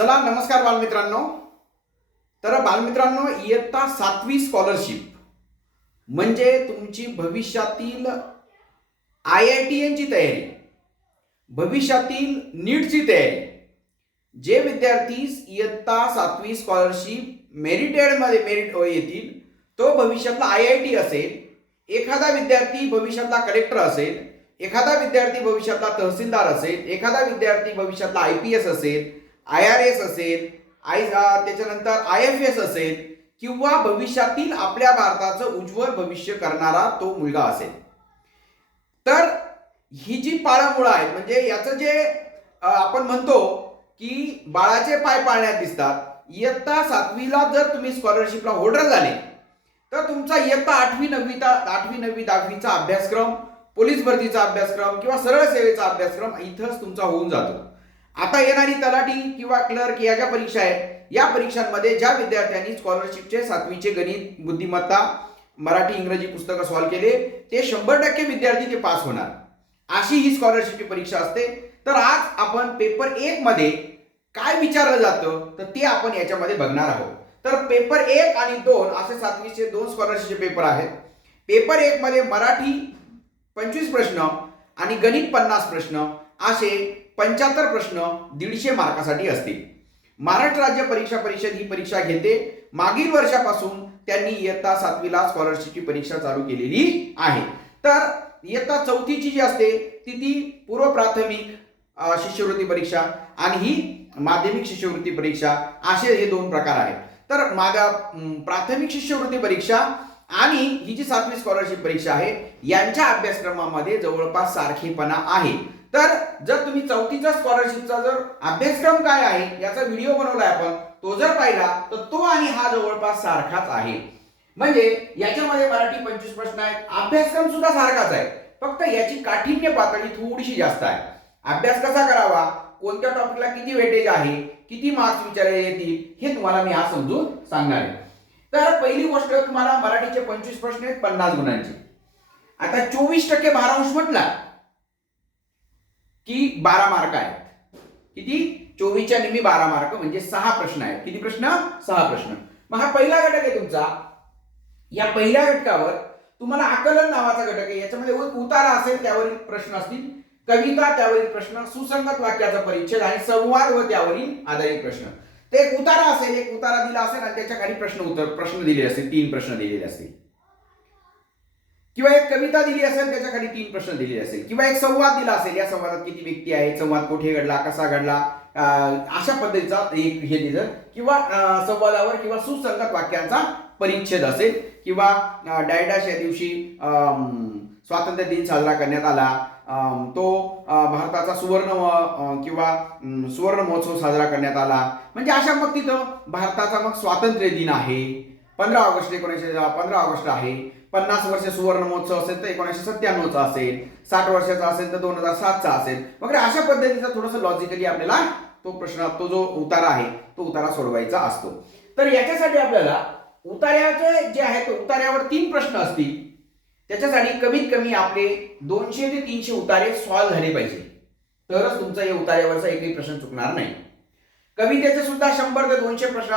चला नमस्कार बालमित्रांनो. तर बालमित्रांनो, इयत्ता 7वी स्कॉलरशिप म्हणजे तुमची भविष्यातील IITची तयारी, भविष्यातील नीटची तयारी. जे विद्यार्थी इयत्ता 7वी स्कॉलरशिप मेरिटेडमध्ये मेरिट येतील तो भविष्यातला IIT असेल, एखादा विद्यार्थी भविष्यातला कलेक्टर असेल, एखादा विद्यार्थी भविष्यातला तहसीलदार असेल, एखादा विद्यार्थी भविष्यातला IPS असेल, IRS असेल, त्याच्यानंतर IFS असेल किंवा भविष्यातील आपल्या भारताचं उज्ज्वल भविष्य करणारा तो मुलगा असेल. तर ही जी पाळंमुळं आहेत, म्हणजे याचं जे आपण म्हणतो की बाळाचे पाय पाळण्यात दिसतात. इयत्ता 7वीला जर तुम्ही स्कॉलरशिपला होल्डर झाले तर तुमचा इयत्ता 8वी 9वी 10वीचा अभ्यासक्रम, पोलीस भरतीचा अभ्यासक्रम किंवा सरळ सेवेचा अभ्यासक्रम इथंच तुमचा होऊन जातो. आता येणारी तलाठी किंवा क्लर्क या ज्या परीक्षा आहेत, या परीक्षांमध्ये ज्या विद्यार्थ्यांनी स्कॉलरशिपचे 7वीचे गणित, बुद्धिमत्ता, मराठी इंग्रजी पुस्तकं सॉल्व्ह केले ते 100% विद्यार्थी ते पास होणार, अशी ही स्कॉलरशिपची परीक्षा असते. तर आज आपण पेपर 1 मध्ये काय विचारलं जातं तर ते आपण याच्यामध्ये बघणार आहोत. तर पेपर 1 आणि 2 असे 7वीचे 2 स्कॉलरशिपचे पेपर आहेत. पेपर 1 मध्ये मराठी 25 प्रश्न आणि गणित 50 प्रश्न असे 75 प्रश्न 150 मार्कासाठी असतील. महाराष्ट्र राज्य परीक्षा परिषद ही परीक्षा घेते. मागील वर्षापासून त्यांनी इयत्ता 7वीला स्कॉलरशिपची परीक्षा चालू केलेली आहे. तर इयत्ता 4थीची जी असते ती पूर्व प्राथमिक शिष्यवृत्ती परीक्षा आणि ही माध्यमिक शिष्यवृत्ती परीक्षा असे हे 2 प्रकार आहेत. तर प्राथमिक शिष्यवृत्ती परीक्षा आणि ही जी 7वी स्कॉलरशिप परीक्षा आहे यांच्या अभ्यासक्रमामध्ये जवळपास सारखेपणा आहे. तर जर तुम्ही 4थीचा स्कॉलरशिपचा जर अभ्यासक्रम काय आहे याचा व्हिडिओ बनवलाय आपण, तो जर पाहिला तर तो आणि हा जवळपास सारखाच आहे. म्हणजे याच्यामध्ये मराठी 25 प्रश्न आहेत, अभ्यासक्रम सुद्धा सारखाच आहे, फक्त याची काठिण्य पातळी थोडीशी जास्त आहे. अभ्यास कसा करावा, कोणत्या टॉपिकला किती वेटेज आहे, किती मार्क्स विचारले येतील हे तुम्हाला मी आज समजून सांगणार आहे. तर पहिली गोष्ट, तुम्हाला मराठीचे 25 प्रश्न आहेत 50 गुणांचे. आता 24% भारांश म्हटला की 12 मार्क आहेत. किती? 24च्या निम्मी 12 मार्क म्हणजे 6 प्रश्न आहेत. किती प्रश्न? 6 प्रश्न. मग हा पहिला घटक आहे तुमचा. या पहिल्या घटकावर तुम्हाला आकलन नावाचा घटक आहे. याच्यामध्ये उतारा असेल त्यावरील प्रश्न असतील, कविता त्यावरील प्रश्न, सुसंगत वाक्याचा परिच्छेद आणि संवाद व त्यावरील आधारित प्रश्न. ते एक उतारा असेल, एक उतारा दिला असेल आणि त्याच्या खाली प्रश्न दिले असतील, 3 प्रश्न दिलेले असतील. किंवा एक कविता दिली असेल त्याच्या खाली 3 प्रश्न दिलेले असेल, किंवा एक संवाद दिला असेल, या संवादात किती व्यक्ती आहेत, संवाद कुठे घडला, कसा घडला, अशा पद्धतीचा एक हे दिलं, किंवा संवादावर किंवा सुसंगत वाक्यांचा परिच्छेद असेल, किंवा डायडाश या दिवशी स्वातंत्र्य दिन साजरा करण्यात आला, तो भारताचा सुवर्ण महोत्सव साजरा करण्यात आला, म्हणजे अशा मग तिथं भारताचा मग स्वातंत्र्य दिन आहे, 15 ऑगस्ट आहे, 50 वर्ष सुवर्ण महोत्सव असेल तर 1997चा असेल, 60 वर्षाचा असेल तर 2007चा असेल वगैरे. अशा पद्धतीचा थोडंसं लॉजिकली आपल्याला तो प्रश्न, तो जो उतारा आहे तो उतारा सोडवायचा असतो. तर याच्यासाठी आपल्याला उतार्याचे जे आहे तो उतार्यावर 3 प्रश्न असतील. त्याच्यासाठी कमीत कमी आपले 200 ते 300 उतारे सॉल्व्ह झाले पाहिजे, तरच तुमचा या उतार्यावरचा एकही प्रश्न चुकणार नाही. कवितेचे सुद्धा 100 ते 200 प्रश्न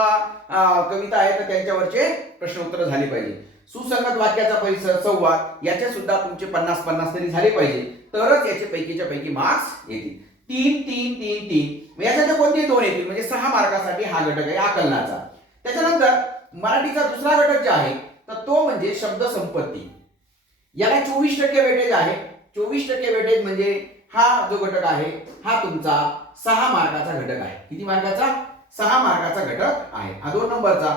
कविता आहे तर त्यांच्यावरचे प्रश्न उत्तर झाले पाहिजे. सुसंगत वाक्याचा परिसर, संवाद याचे सुद्धा तुमचे 50-50 तरी झाले पाहिजे, तरच याचे पैकीच्या पैकी मार्क्स येतील. 3-3-3-3 याच्यामध्ये कोणते 2 येतील, म्हणजे 6 मार्कासाठी हा घटक आहे आकलनाचा. त्याच्यानंतर मराठीचा दुसरा घटक जे आहे तर तो म्हणजे शब्द संपत्ती. याला 24% वेटेज आहे. 24% वेटेज म्हणजे हा जो घटक आहे हा तुमचा 6 मार्काचा घटक आहे. किती मार्काचा? 6 मार्काचा घटक आहे. हा 2 नंबरचा.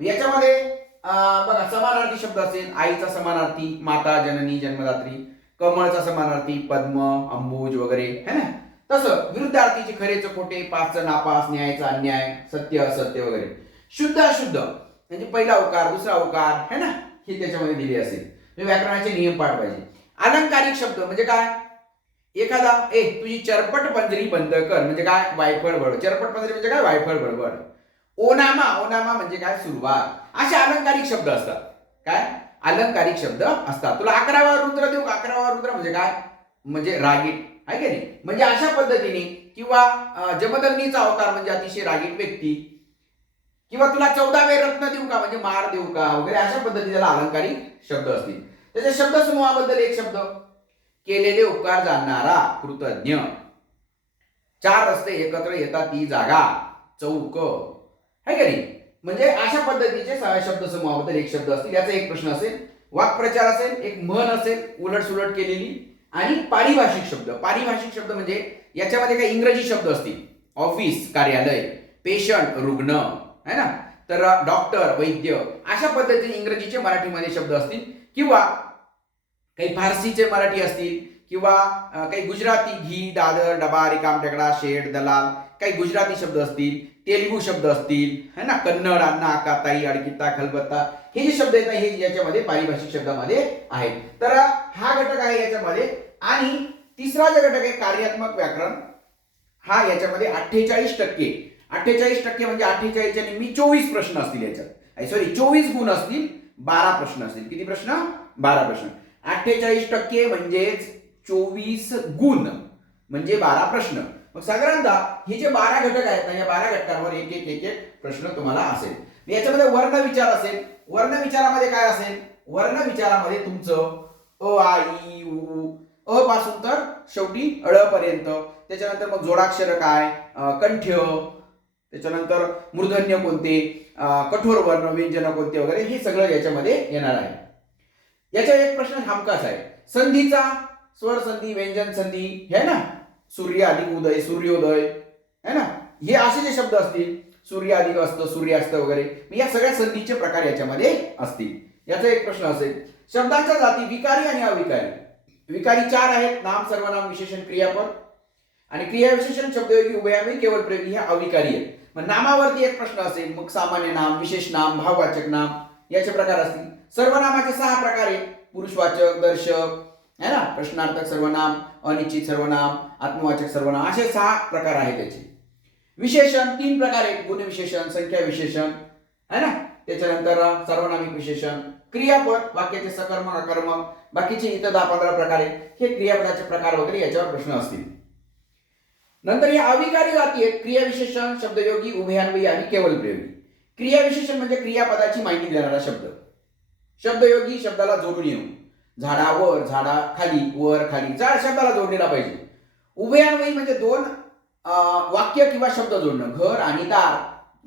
याच्यामध्ये बघा, समानार्थी शब्द असेल, आईचा समानार्थी माता, जननी, जन्मदात्री, कमळचा समानार्थी पद्म, अंबुज वगैरे है ना. तसं विरुद्धार्थीचे खरेचं खोटे, पासचं नापास, न्यायचा अन्याय, सत्य असत्य वगैरे. शुद्ध अशुद्ध म्हणजे पहिला उकार, दुसरा उकार है ना, हे त्याच्यामध्ये दिले असेल. व्याकरणाचे नियम पाठ पाहिजे. अलंकारिक शब्द म्हणजे काय? एखादा तुझी चरपट पंजरी बंद कर म्हणजे काय? वायफळ बडबड. चरपट पंजरी म्हणजे काय? वायफळ बडबड. ओनामा म्हणजे काय? सुरुवात. असे अलंकारिक शब्द असतात. काय? अलंकारिक शब्द असतात. तुला 11वा रुद्र देऊ का? 11वा रुद्र म्हणजे काय? म्हणजे रागीट आहे की नाही. म्हणजे अशा पद्धतीने किंवा जमदग्नीचा अवतार म्हणजे अतिशय रागीट व्यक्ती, किंवा तुला 14वे रत्न देऊ का म्हणजे मार देऊ का वगैरे अशा पद्धतीला अलंकारिक शब्द असतील. त्याच्या शब्दसमूहाबद्दल एक शब्द, केलेले उपकार जाणणारा, कृतज्ञ. 4 रस्ते एकत्र येतात ती जागा, चौक, है का नाही. म्हणजे अशा पद्धतीचे शब्दसमूहाबद्दल एक शब्द असतील. याचा एक प्रश्न असेल. वाक्प्रचार असेल, एक म्हण असेल उलटसुलट केलेली, आणि पारिभाषिक शब्द. पारिभाषिक शब्द म्हणजे याच्यामध्ये काही इंग्रजी शब्द असतील, ऑफिस कार्यालय, पेशंट रुग्ण, है ना, तर डॉक्टर वैद्य, अशा पद्धतीने इंग्रजीचे मराठीमध्ये शब्द असतील, किंवा काही फारसीचे मराठी असतील, किंवा काही गुजराती घी, दादर, डबा, रिकामटेकडा, शेड, दलाल, काही गुजराती शब्द असतील, तेलुगू शब्द असतील, है ना, कन्नड, अण्णा, अक्का, ताई, अडकिता, खलबत्ता, हे जे शब्द आहेत हे याच्यामध्ये पारिभाषिक शब्दामध्ये आहेत. तर हा घटक आहे याच्यामध्ये. आणि तिसरा जो घटक आहे कार्यात्मक व्याकरण, हा याच्यामध्ये 48%. 48% म्हणजे 48च्या नेहमी 24 प्रश्न असतील याच्यात, सॉरी 24 गुण असतील, 12 प्रश्न असतील. किती प्रश्न? 12 प्रश्न. 48% म्हणजेच 24 गुण म्हणजे 12 प्रश्न. मग साधारणतः हे जे 12 घटक आहेत ना, या 12 घटकांवर एक एक एक एक प्रश्न तुम्हाला असेल. याच्यामध्ये वर्ण विचार असेल. वर्ण विचारामध्ये काय असेल? वर्ण विचारामध्ये तुमचं अ, आ, इ, उ, अ पासून तर शेवटी अळ पर्यंत. त्याच्यानंतर मग जोडाक्षर काय, कंठ्य, त्याच्यानंतर मूर्धन्य कोणते, कठोर वर्ण, व्यंजन कोणते वगैरे, हे सगळं याच्यामध्ये येणार आहे. याचा एक प्रश्न हमखास आहे. संधीचा, स्वर संधी, व्यंजन संधी, हे ना, सूर्य अधिक उदय, सूर्योदय, है ना, हे असे जे शब्द असतील, सूर्य अधिक अस्त, सूर्यास्त वगैरे, या सगळ्या संधीचे प्रकार याच्यामध्ये असतील. याचा एक प्रश्न असेल. शब्दांच्या जाती विकारी आणि अविकारी. विकारी 4 आहेत, नाम, सर्वनाम, विशेषण, क्रियापद. आणि क्रियाविशेषण, शब्दयोगी, उभयान्वयी, केवळ प्रयोगी, ह्या अविकारी आहेत. मग नामावरती एक प्रश्न असेल. मग सामान्य नाम, विशेष नाम, भाववाचक नाम, याचे प्रकार असतील. सर्वनामाचे 6 प्रकार आहेत. पुरुषवाचक, दर्शक, है ना, प्रश्नार्थक सर्वनाम, अनिश्चित सर्वनाम, आत्मवाचक सर्वनाम, असे 6 प्रकार आहेत त्याचे. विशेषण 3 प्रकार आहेत. गुणविशेषण, संख्या विशेषण, है ना, त्याच्यानंतर सर्वनामिक विशेषण. क्रियापद, वाक्याचे सकर्मक, अकर्मक, बाकीचे इतर 10-15 प्रकार आहेत. हे क्रियापदाचे प्रकार वगैरे याच्यावर प्रश्न असतील. नंतर या अविकारी जाती आहेत. क्रियाविशेषण, शब्दयोगी, उभयान्वयी आणि केवळ प्रयोगी. क्रियाविशेषण म्हणजे क्रियापदाची माहिती देणारा शब्द. शब्दयोगी, शब्दाला जोडून येऊन, झाडावर, झाडाखाली, वर, खाली, शब्दाला जोडलेला पाहिजे. उभयान्वयी म्हणजे 2 वाक्य किंवा शब्द जोडणं, घर आणि दार,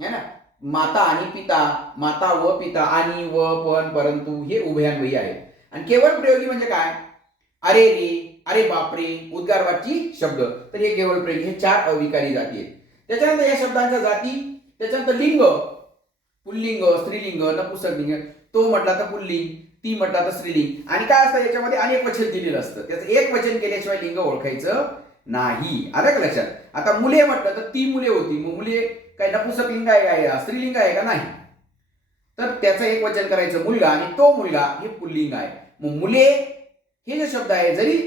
है ना, माता आणि पिता, माता व पिता, आणि व, पण, परंतु, हे उभयान्वयी आहे. आणि केवळ प्रयोगी म्हणजे काय? अरे रे, अरे बापरे, उद्गारवाची शब्द, तर हे केवळ प्रयोगी. हे 4 अविकारी जाती आहेत. त्याच्यानंतर या शब्दांच्या जाती, त्याच्यानंतर लिंग, पुल्लिंग, स्त्रीलिंग, नपुंसकलिंग, तो म्हटला तर पुल्लिंग, ती म्हटला तर स्त्रीलिंग. आणि काय असतं याच्यामध्ये? अनेक वचन दिलेलं असतं. त्याचं एक वचन केल्याशिवाय लिंग ओळखायचं नाही. आलं का लक्षात? आता मुले म्हटलं तर ती मुले होती. मग मुले काय नपुंसकलिंग आहे का, स्त्रीलिंग आहे का? नाही. तर त्याचं एक वचन करायचं मुलगा, आणि तो मुलगा हे पुल्लिंग आहे. मग मुले हे जे शब्द आहे, जरी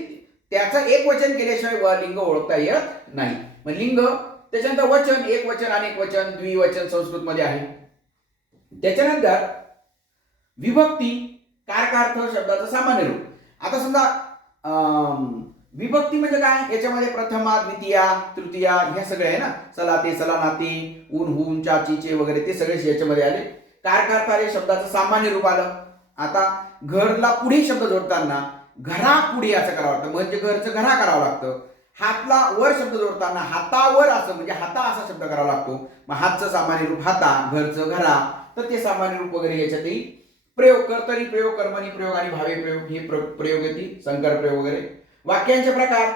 त्याचं एक वचन केल्याशिवाय लिंग ओळखता येत नाही. मग लिंग, त्याच्यानंतर वचन, एक वचन, अनेक वचन, द्विवचन संस्कृत मध्ये आहे. त्याच्यानंतर विभक्ती, कारकार्थ, शब्दाचं सामान्य रूप. आता समजा विभक्ती म्हणजे काय? याच्यामध्ये प्रथमा, द्वितीया, तृतीया, ह्या सगळे आहे ना, सलाते, सलानाते, ऊन, हून, चाचीचे वगैरे, ते सगळे याच्यामध्ये आले. कारकार्थ आले, शब्दाचं सामान्य रूप आलं. आता घरला पुढे शब्द जोडताना घरा पुढे असं करावं लागतं, म्हणजे घरचं घरा करावं लागतं. हातला वर शब्द जोडताना हातावर असं, म्हणजे हाता असा शब्द करावा लागतो. मग हातचं सामान्य रूप हाता, घरचं घरा, तर ते सामान्य रूप वगैरे याच्यातही प्रयोग, कर्तरी प्रयोग, कर्मणी प्रयोग आणि भावे प्रयोग, हे प्रयोग येतील. संकर प्रयोग वगैरे. वाक्यांचे प्रकार,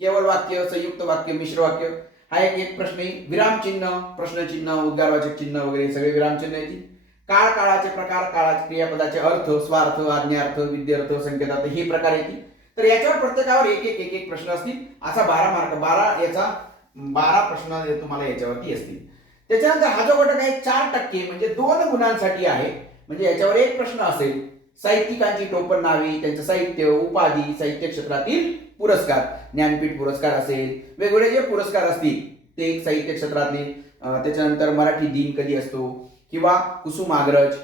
केवळ वाक्य, संयुक्त वाक्य, मिश्र वाक्य, हा एक प्रश्न येईल. विरामचिन्ह, प्रश्नचिन्ह, उद्गारवाचक चिन्ह वगैरे सगळे विरामचिन्ह येतील. काळ, काळाचे प्रकार, काळाचे क्रियापदाचे अर्थ, स्वार्थ, आज्ञार्थ, विद्यार्थ, संकेतार्थ, हे प्रकार येतील. तर याच्यावर प्रत्येकावर एक एक प्रश्न असतील. असा 12 मार्क, 12 प्रश्न तुम्हाला याच्यावरती असतील. त्याच्यानंतर हा जो घटक आहे 4% म्हणजे 2 गुणांसाठी आहे. म्हणजे याच्यावर एक प्रश्न असेल. साहित्यिकांची टोपण नावे, त्यांचं साहित्य, उपाधी, साहित्य क्षेत्रातील पुरस्कार, ज्ञानपीठ पुरस्कार असेल, वेगवेगळे जे पुरस्कार असतील ते एक साहित्य क्षेत्रातले. त्याच्यानंतर मराठी दिन कधी असतो, किंवा कुसुमाग्रज,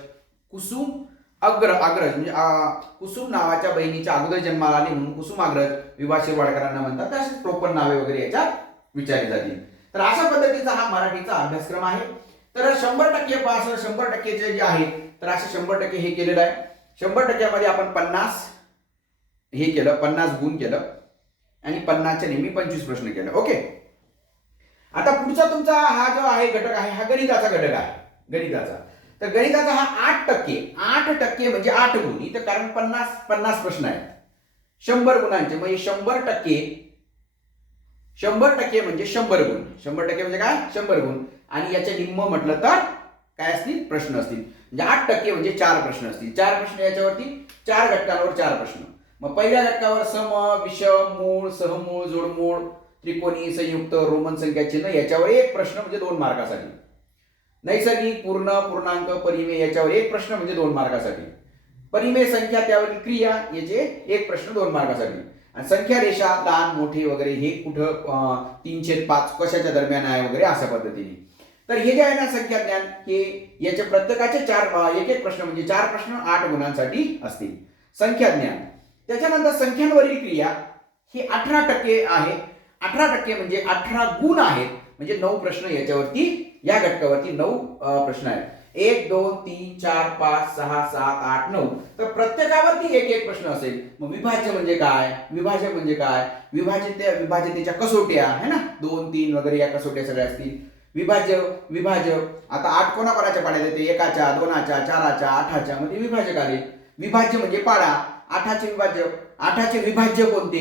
कुसुम अग्रज म्हणजे कुसुम नावाच्या बहिणीच्या अगोदर जन्माला आली म्हणून कुसुमाग्रज विवा शिरवाडकरांना म्हणतात. असे टोपण नावे वगैरे याच्यात विचारले जातील. तर अशा पद्धतीचा हा मराठीचा अभ्यासक्रम आहे. तर 100% पास 100%चे जे आहे तर असे 100% हे केलेलं आहे. 100%मध्ये आपण 50 हे केलं, 50 गुण केलं आणि 50च्या नेहमी 25 प्रश्न केलं. ओके. आता पुढचा तुमचा हा जो आहे घटक आहे हा गणिताचा घटक आहे. गणिताचा तर गणिताचा हा 8%. 8% म्हणजे 8 गुण. इथं कारण 50 प्रश्न आहेत 100 गुणांचे, म्हणजे 100% म्हणजे 100 गुण. 100% म्हणजे काय 100 गुण. आणि याच्या निम्म म्हटलं तर काय असतील प्रश्न असतील. म्हणजे 8% म्हणजे 4 प्रश्न असतील. 4 प्रश्न याच्यावरती 4 घटकांवर 4 प्रश्न. मग पहिल्या घटकावर सम, विषम, मूळ, सहमूळ, जोडमूळ, त्रिकोणी, संयुक्त, रोमन संख्या चिन्ह याच्यावर 1 प्रश्न म्हणजे 2 मार्कासाठी. नैसर्गिक, पूर्ण, पूर्णांक, परिमेय याच्यावर 1 प्रश्न म्हणजे 2 मार्कासाठी. परिमेय संख्या त्यावरील क्रिया याचे 1 प्रश्न 2 मार्कासाठी. आणि संख्या रेषा लहान मोठे वगैरे हे कुठं 3/5 कशाच्या दरम्यान आहे वगैरे अशा पद्धतीने. तर हे जे आहे ना संख्या ज्ञान हे याचे प्रत्येकाचे 1 प्रश्न म्हणजे 4 प्रश्न 8 गुणांसाठी असतील. संख्या ज्ञान त्याच्यानंतर संख्यांवरील क्रिया ही 18% आहे. 18% म्हणजे 18 गुण आहेत. म्हणजे 9 प्रश्न याच्यावरती या घटकावरती 9 प्रश्न आहेत. 1 2 3 4 5 6 7 8 9. तर प्रत्येकावरती 1 प्रश्न असेल. मग विभाज्य म्हणजे काय, विभाजक म्हणजे काय, विभाज्यतेच्या कसोट्या आहे ना 2 3 वगैरे या कसोट्या सगळ्या असतील. विभाजक आता 8 कोणाकोणाच्या पाड्यात येते, 1च्या 2च्या 4च्या 8च्या मध्ये विभाजक आले. विभाज्य म्हणजे पाडा. 8चे विभाज्य कोणते,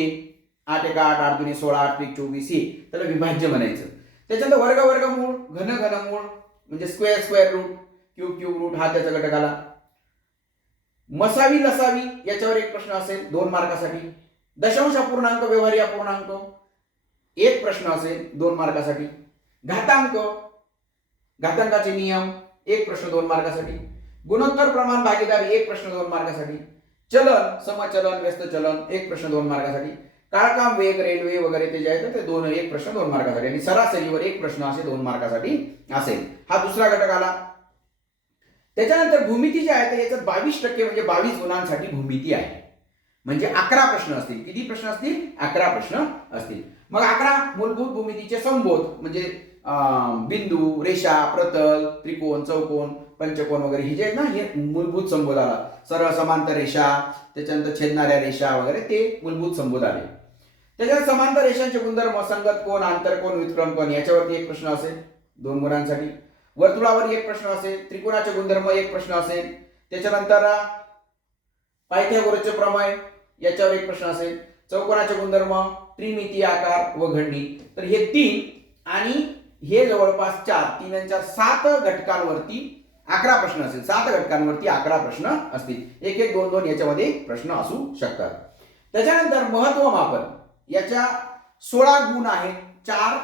8 1 8 8 2 16 8 3 24 हे त्याला विभाज्य म्हणायचं. त्याच्यानंतर वर्गमूळ, घनमूळ म्हणजे स्क्वेअर रूट, क्यूब रूट हा त्याचा घटक आला. मसावी लसावी याच्यावर 1 प्रश्न असेल 2 मार्कासाठी. दशांश अपूर्णांक, व्यवहारी अपूर्णांक 1 प्रश्न असेल 2 मार्कासाठी. घातांकाचे नियम 1 प्रश्न 2 मार्कासाठी. गुणोत्तर प्रमाण भागीदारी 1 प्रश्न 2 मार्कासाठी. चलन, समचलन, व्यस्त चलन 1 प्रश्न 2 मार्कासाठी. काळकाम, वेग, रेल्वे वगैरे ते जे आहेत ते 1 प्रश्न 2 मार्कासाठी. आणि सरासरीवर 1 प्रश्न असे 2 मार्कासाठी असेल. हा दुसरा घटक आला. त्याच्यानंतर भूमिती जे आहे याच्यात 22% म्हणजे 22 गुणांसाठी भूमिती आहे. म्हणजे 11 प्रश्न असतील. किती प्रश्न असतील 11 प्रश्न असतील. मग 11 मूलभूत भूमितीचे संबोध म्हणजे बिंदू, रेषा, प्रतल, त्रिकोण, चौकोन, पंचकोन वगैरे हे जे आहेत ना हे मूलभूत संबोध आला. सरळ समांतर रेषा, त्याच्यानंतर छेदणाऱ्या रेषा वगैरे ते मूलभूत संबोध आले. त्याच्यात समांतर रेषांचे गुणधर्म, संगत कोन, आंतरकोन, व्युत्क्रम कोन याच्यावरती 1 प्रश्न असेल 2 गुणांसाठी. वर्तुळावर 1 प्रश्न असेल. त्रिकोणाचे गुणधर्म 1 प्रश्न असेल. त्याच्यानंतर पायथागोरसचे प्रमेय याच्यावर 1 प्रश्न असेल. चौकोनाचे गुणधर्म, त्रिमितीय आकार व घडणी. तर हे 3 आणि हे जवळपास 4 3 आणि 4 7 घटकांवरती 11 प्रश्न असेल. 7 घटकांवरती 11 प्रश्न असतील. 1 1 2 2 याच्यामध्ये प्रश्न असू शकतात. त्याच्यानंतर महत्व मापन याच्या 16 गुण आहेत. 4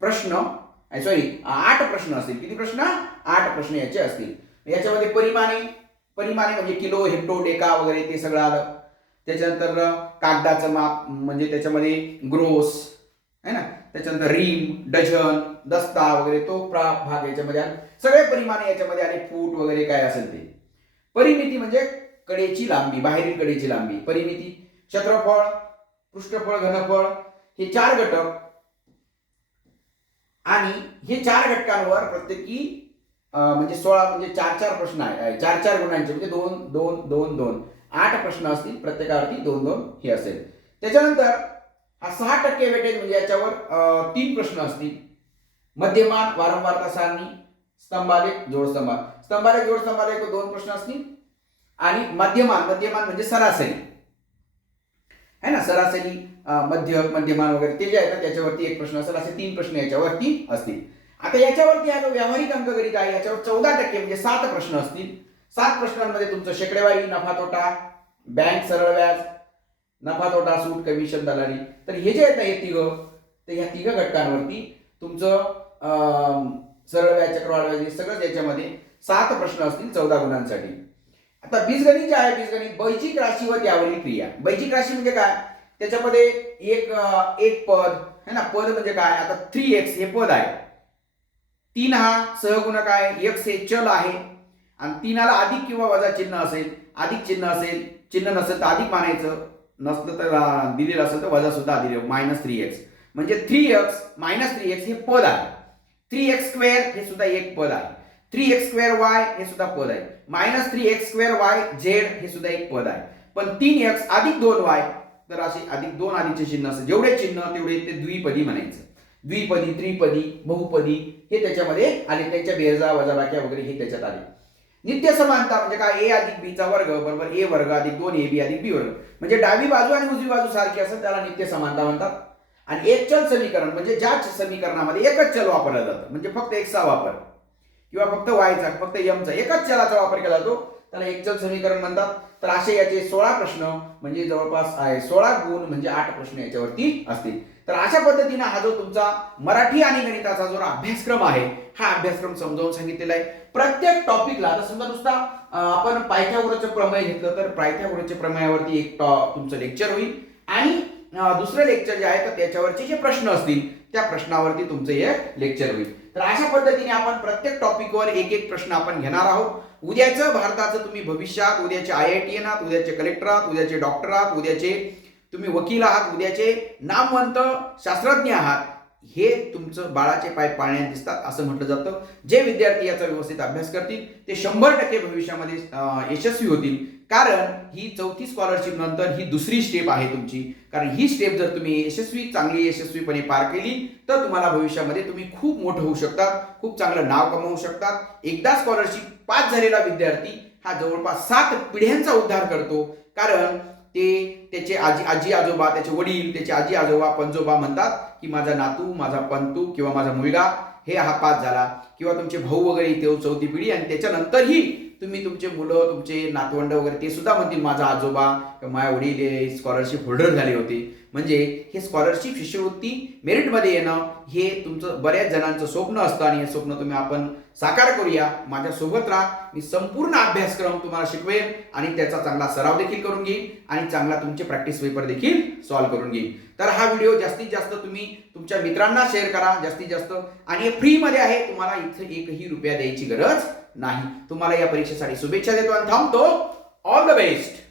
प्रश्न 8 प्रश्न असतील. किती प्रश्न 8 प्रश्न याचे असतील. याच्यामध्ये परिमाणे म्हणजे किलो, हेक्टो, डेका वगैरे ते सगळं आलं. त्याच्यानंतर कागदाचं माप म्हणजे त्याच्यामध्ये ग्रोस है ना. त्याच्यानंतर रीम, डझन, दस्ता वगैरे तो भाग याच्यामध्ये आला. सगळे परिमाणे याच्यामध्ये आले. फूट वगैरे काय असेल ते. परिमिती म्हणजे कडेची लांबी, बाहेरील कडेची लांबी. परिमिती, क्षेत्रफळ, पृष्ठफळ, घनफळ हे 4 घटक. आणि हे 4 घटकांवर प्रत्येकी म्हणजे 16 म्हणजे 4 प्रश्न आहे. 4 गुणांचे म्हणजे 2 2 2 2 8 प्रश्न असतील. प्रत्येकावरती 2 2 हे असेल. त्याच्यानंतर हा 6% वेटेज म्हणजे याच्यावर 3 प्रश्न असतील. मध्यमान, वारंवारता सारणी, स्तंभालेख, जोडस्तंभालेख 2 प्रश्न असतील. आणि मध्यमान म्हणजे सरासरी है ना. सरासरी, मध्यमान वगैरे ते जे आहे ना त्याच्यावरती 1 प्रश्न असेल. असे 3 प्रश्न याच्यावरती असतील. आता याच्यावरती हा जो व्यावहारिक अंकगणित आहे याच्यावर 14% म्हणजे 7 प्रश्न असतील. 7 प्रश्नांमध्ये तुमचं शेकडेवारी, नफा तोटा, बँक सरळ व्याज, नफा तोटा, सूट, कमिशन, दलाली. तर हे जे आहेत ना हे तिघं, तर ह्या 3 घटकांवरती तुमचं सरळ व्याज, चक्रवाढ व्याज सगळं याच्यामध्ये 7 प्रश्न असतील 14 गुणांसाठी. आता बीजगणित जे आहे बीजगणित बैजिक राशी व त्यावरील क्रिया. बैजिक राशी म्हणजे काय, त्याच्यामध्ये एक पद है ना. पद म्हणजे काय, आता 3x हे पद आहे. 3 हा सहगुणक आहे. x हे चल आहे. आणि 3 ला अधिक किंवा वजा चिन्ह असेल. अधिक चिन्ह असेल, चिन्ह नसेल तर अधिक मानायचं, नसलं तर दिलेलं असेल तर वजा सुद्धा दिले -3x. म्हणजे 3x मायनस 3x हे पद आहे. 3x² हे सुद्धा एक पद आहे. 3x² हे सुद्धा पद आहे. मायनस 3x² z हे सुद्धा एक पद आहे. पण 3x अधिक 2y तर असे अधिक 2 आधीचे चिन्ह असते. जेवढे चिन्ह तेवढे ते द्विपदी म्हणायचं. द्विपदी, त्रिपदी, बहुपदी हे त्याच्यामध्ये आले. त्यांच्या बेरजा वजाबाक्या वगैरे हे त्याच्यात आले. नित्य समानता म्हणजे काय? a अधिक b चा वर्ग बरोबर a वर्ग अधिक 2ab अधिक b वर्ग. म्हणजे डावी बाजू आणि उजवी बाजू सारखी असेल त्याला नित्य समानता म्हणतात. आणि एक चल समीकरण म्हणजे ज्या समीकरणामध्ये एकच चल वापरला जातं म्हणजे फक्त x चा वापर किंवा फक्त y चा फक्त m चा एकच चलाचा वापर केला जातो त्याला एक चल समीकरण म्हणतात. तर असे याचे 16 प्रश्न म्हणजे जवळपास 16 गुण म्हणजे 8 प्रश्न याच्यावरती असतील. तर अशा पद्धतीने हा जो तुमचा मराठी आणि गणिताचा जो अभ्यासक्रम आहे हा अभ्यासक्रम समजावून सांगितलेला आहे. प्रत्येक टॉपिकला आता समजा नुसता आपण पायथागोरसचं प्रमेय घेतलं तर पायथागोरसच्या प्रमेयावरती एक तुमचं लेक्चर होईल आणि दुसरं लेक्चर जे आहे तर त्याच्यावरचे जे प्रश्न असतील त्या प्रश्नावरती तुमचं हे लेक्चर होईल. तर अशा पद्धतीने आपण प्रत्येक टॉपिकवर एक एक प्रश्न आपण घेणार आहोत. उद्याचं भारताचं तुम्ही भविष्यात उद्याचे IITN आहात, उद्याचे कलेक्टर आहात, उद्याचे डॉक्टर आहात, उद्याचे तुम्ही वकील आहात, उद्याचे नामवंत शास्त्रज्ञ आहात. हे तुमचं बाळाचे पाय पाळण्यात दिसतात असं म्हटलं जातं. जे विद्यार्थी याचा व्यवस्थित अभ्यास करतील ते 100% भविष्यामध्ये यशस्वी होतील. कारण ही चौथी स्कॉलरशिप नंतर ही दुसरी स्टेप आहे तुमची. कारण ही स्टेप जर तुम्ही चांगली यशस्वीपणे पार केली तर तुम्हाला भविष्यामध्ये तुम्ही खूप मोठं होऊ शकतात, खूप चांगलं नाव कमवू शकतात. एकदा स्कॉलरशिप पास झालेला विद्यार्थी हा जवळपास 7 पिढ्यांचा उद्धार करतो. कारण त्याचे आजी आजोबा, त्याचे वडील, त्याचे आजी आजोबा, पणजोबा म्हणतात की माझा नातू, माझा पंतू किंवा माझा मुलगा हे हा पास झाला किंवा तुमचे भाऊ वगैरे इथे चौथी पिढी आणि त्याच्यानंतरही तुम्ही तुमचे मुलं, तुमचे नातवंड वगैरे ते सुद्धा म्हणतील माझा आजोबा किंवा माझ्या वडील स्कॉलरशिप होल्डर झाले होते. म्हणजे हे स्कॉलरशिप शिष्यवृत्ती मेरिटमध्ये येणं हे तुमचं बऱ्याच जणांचं स्वप्न असतं आणि हे स्वप्न तुम्ही आपण साकार करूया. माझ्या सोबत राहा. मी संपूर्ण अभ्यासक्रम तुम्हाला शिकवेल आणि त्याचा चांगला सराव देखील करून घेईन आणि चांगला तुमचे प्रॅक्टिस पेपर देखील सॉल्व्ह करून घेईन. तर हा व्हिडिओ जास्तीत जास्त तुम्ही तुमच्या मित्रांना शेअर करा जास्तीत जास्त. आणि हे फ्रीमध्ये आहे. तुम्हाला इथं एकही रुपया द्यायची गरज नाही. तुम्हाला या परीक्षेसाठी शुभेच्छा देतो आणि थांबतो. All the best.